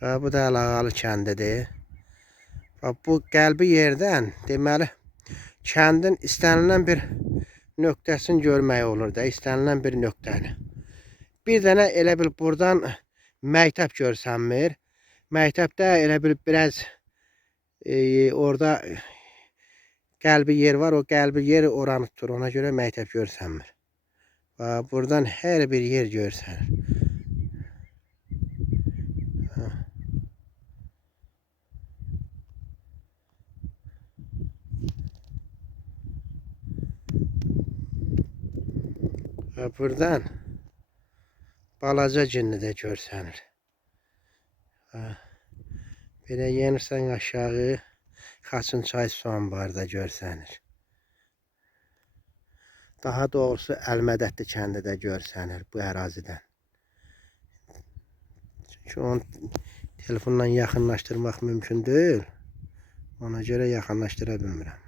Bu da Əlağalı kəndidir. Bu qəlbi yerdən deməli kəndin istənilən bir nöqtəsini görmək olur da, istənilən bir nöqtəni. Bir dənə elə bil buradan məktəb görsənmir. Məktəbdə elə bil biraz orada qəlbi yer var. O qəlbi yer oranı tutur. Ona görə məktəb görsənmir. Buradan hər bir yer görsənir. Buradan balaca cinni də görsənir. Belə yenirsən aşağı Xaçınçay su anbarı da görsənir. Daha doğrusu Əlmədətli kəndi də görsənir bu ərazidən. Çünki onu telefonla yaxınlaşdırmaq mümkün deyil. Ona görə yaxınlaşdıra bilmirəm.